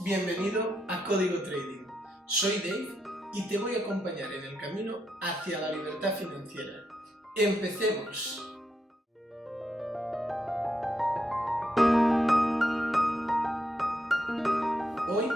Bienvenido a Código Trading. Soy Dave y te voy a acompañar en el camino hacia la libertad financiera. ¡Empecemos! Hoy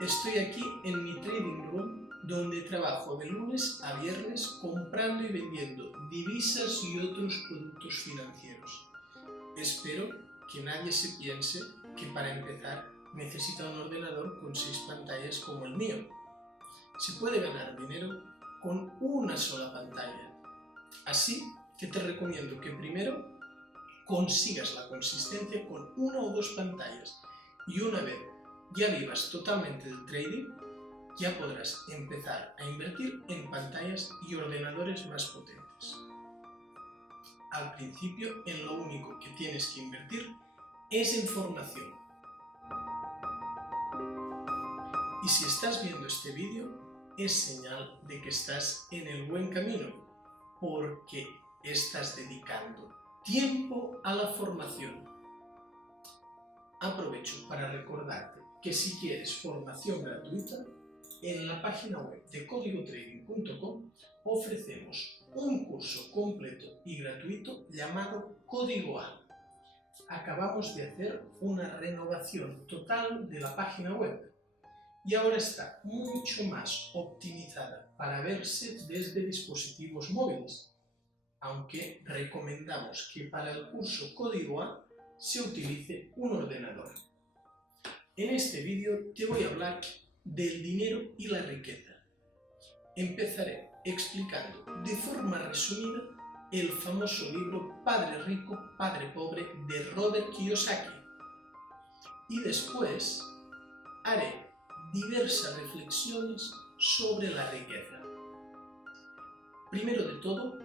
estoy aquí en mi trading room donde trabajo de lunes a viernes comprando y vendiendo divisas y otros productos financieros. Espero que nadie se piense que para empezar necesita un ordenador con 6 pantallas como el mío. Se puede ganar dinero con una sola pantalla. Así que te recomiendo que primero consigas la consistencia con una o dos pantallas y una vez ya vivas totalmente del trading, ya podrás empezar a invertir en pantallas y ordenadores más potentes. Al principio, en lo único que tienes que invertir es en formación. Y si estás viendo este vídeo, es señal de que estás en el buen camino, porque estás dedicando tiempo a la formación. Aprovecho para recordarte que si quieres formación gratuita, en la página web de códigotrading.com ofrecemos un curso completo y gratuito llamado Código A. Acabamos de hacer una renovación total de la página web y ahora está mucho más optimizada para verse desde dispositivos móviles, aunque recomendamos que para el curso Código A se utilice un ordenador. En este vídeo te voy a hablar del dinero y la riqueza. Empezaré explicando de forma resumida el famoso libro Padre Rico, Padre Pobre de Robert Kiyosaki. Y después haré diversas reflexiones sobre la riqueza. Primero de todo,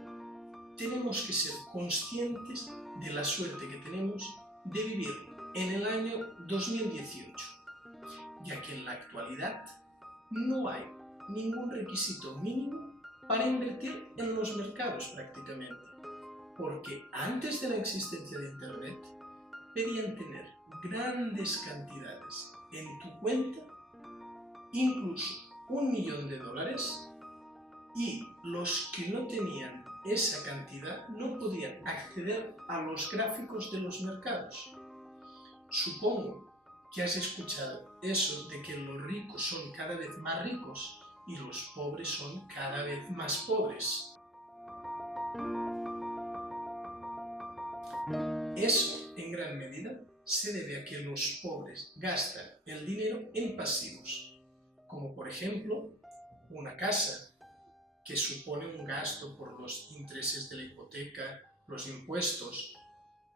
tenemos que ser conscientes de la suerte que tenemos de vivir en el año 2018, ya que en la actualidad no hay ningún requisito mínimo para invertir en los mercados prácticamente, porque antes de la existencia de Internet pedían tener grandes cantidades en tu cuenta, incluso $1.000.000, y los que no tenían esa cantidad no podían acceder a los gráficos de los mercados. Supongo que has escuchado eso de que los ricos son cada vez más ricos y los pobres son cada vez más pobres. Eso, en gran medida, se debe a que los pobres gastan el dinero en pasivos, como por ejemplo una casa, que supone un gasto por los intereses de la hipoteca, los impuestos,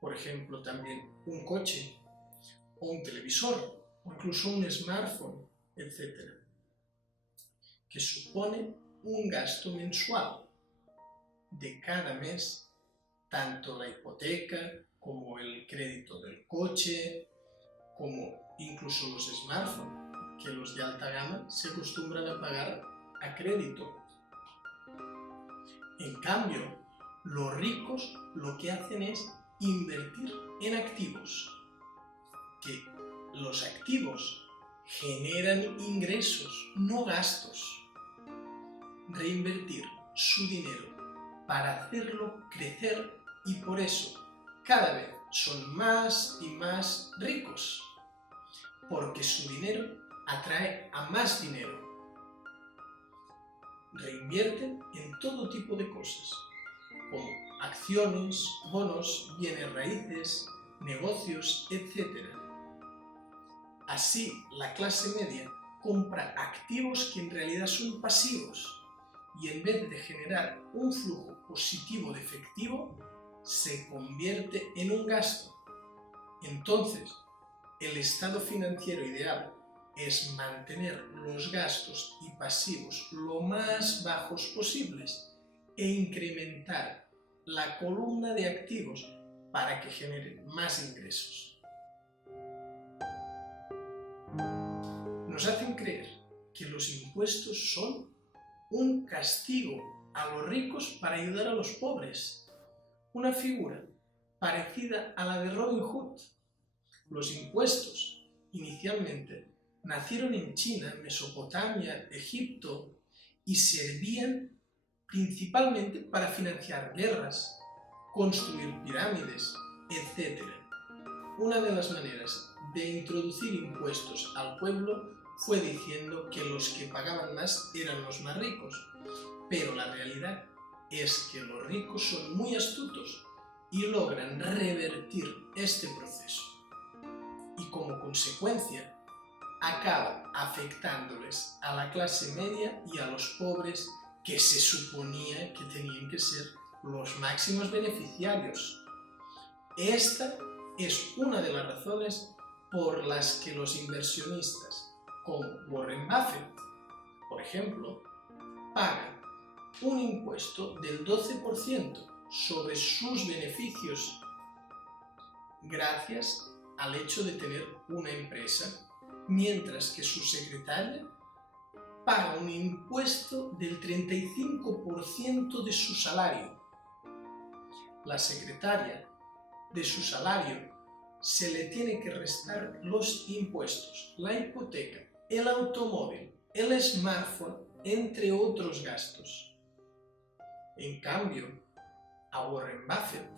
por ejemplo también un coche, o un televisor, o incluso un smartphone, etc., que supone un gasto mensual de cada mes, tanto la hipoteca como el crédito del coche, como incluso los smartphones, que los de alta gama se acostumbran a pagar a crédito. En cambio, los ricos lo que hacen es invertir en activos, que los activos generan ingresos, no gastos. Reinvertir su dinero para hacerlo crecer y por eso cada vez son más y más ricos, porque su dinero atrae a más dinero. Reinvierten en todo tipo de cosas, como acciones, bonos, bienes raíces, negocios, etc. Así, la clase media compra activos que en realidad son pasivos y en vez de generar un flujo positivo de efectivo, se convierte en un gasto. Entonces, el estado financiero ideal es mantener los gastos y pasivos lo más bajos posibles e incrementar la columna de activos para que generen más ingresos. Nos hacen creer que los impuestos son un castigo a los ricos para ayudar a los pobres, una figura parecida a la de Robin Hood. Los impuestos inicialmente nacieron en China, Mesopotamia, Egipto y servían principalmente para financiar guerras, construir pirámides, etc. Una de las maneras de introducir impuestos al pueblo fue diciendo que los que pagaban más eran los más ricos, pero la realidad es que los ricos son muy astutos y logran revertir este proceso. Y como consecuencia, acaba afectándoles a la clase media y a los pobres que se suponía que tenían que ser los máximos beneficiarios. Esta es una de las razones por las que los inversionistas como Warren Buffett, por ejemplo, pagan un impuesto del 12% sobre sus beneficios gracias al hecho de tener una empresa, mientras que su secretaria paga un impuesto del 35% de su salario. La secretaria, de su salario, se le tiene que restar los impuestos, la hipoteca, el automóvil, el smartphone, entre otros gastos. En cambio, a Warren Buffett,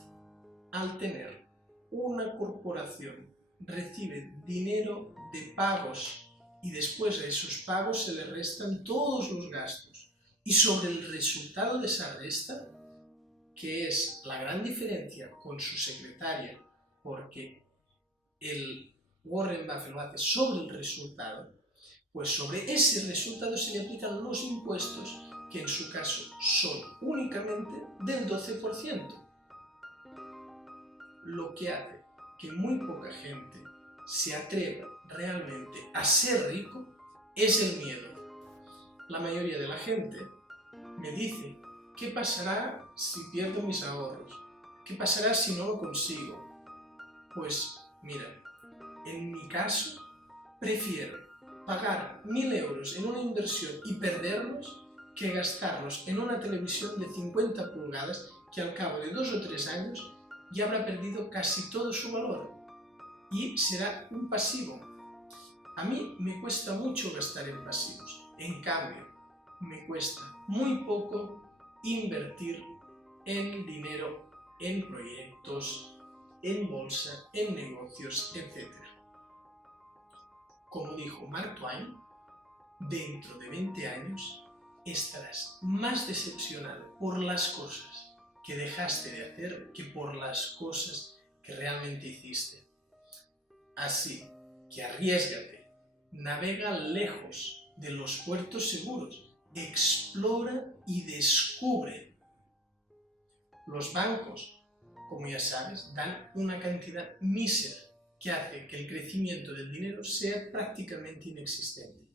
al tener una corporación, recibe dinero de pagos y después de esos pagos se le restan todos los gastos. Y sobre el resultado de esa resta, que es la gran diferencia con su secretaria, porque el Warren Buffett lo hace sobre el resultado, pues sobre ese resultado se le aplican los impuestos, que en su caso son únicamente del 12%. Lo que hace que muy poca gente se atreva realmente a ser rico es el miedo. La mayoría de la gente me dice: ¿qué pasará si pierdo mis ahorros? ¿Qué pasará si no lo consigo? Pues mira, en mi caso prefiero pagar 1.000 euros en una inversión y perderlos que gastarlos en una televisión de 50 pulgadas que al cabo de 2 o 3 años ya habrá perdido casi todo su valor y será un pasivo. A mí me cuesta mucho gastar en pasivos, en cambio me cuesta muy poco invertir en dinero, en proyectos, en bolsa, en negocios, etc. Como dijo Mark Twain, dentro de 20 años estarás más decepcionado por las cosas que dejaste de hacer que por las cosas que realmente hiciste. Así que arriésgate, navega lejos de los puertos seguros, explora y descubre. Los bancos, como ya sabes, dan una cantidad mísera que hace que el crecimiento del dinero sea prácticamente inexistente.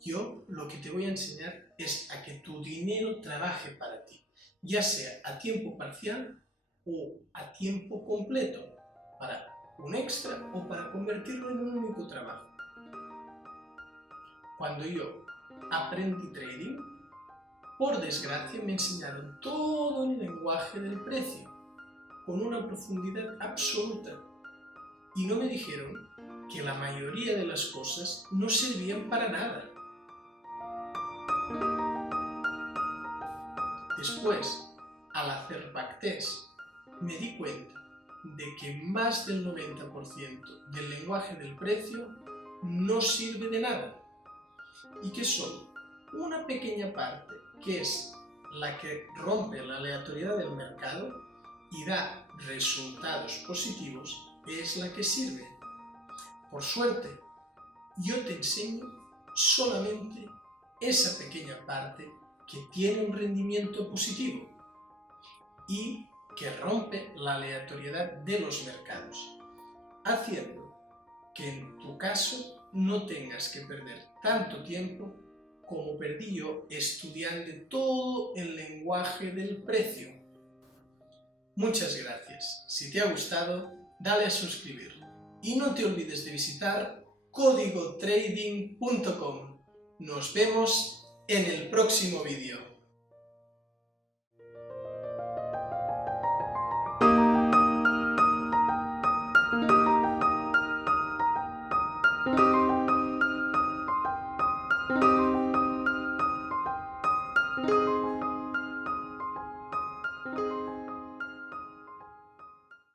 Yo lo que te voy a enseñar es a que tu dinero trabaje para ti, ya sea a tiempo parcial o a tiempo completo, para un extra o para convertirlo en un único trabajo. Cuando yo aprendí trading, por desgracia me enseñaron todo el lenguaje del precio, con una profundidad absoluta, y no me dijeron que la mayoría de las cosas no servían para nada. Después, al hacer backtest, me di cuenta de que más del 90% del lenguaje del precio no sirve de nada y que solo una pequeña parte, que es la que rompe la aleatoriedad del mercado y da resultados positivos, es la que sirve. Por suerte, yo te enseño solamente esa pequeña parte que tiene un rendimiento positivo y que rompe la aleatoriedad de los mercados, haciendo que en tu caso no tengas que perder tanto tiempo como perdí yo estudiando todo el lenguaje del precio. Muchas gracias. Si te ha gustado, dale a suscribir y no te olvides de visitar códigotrading.com. Nos vemos en el próximo vídeo. Trading.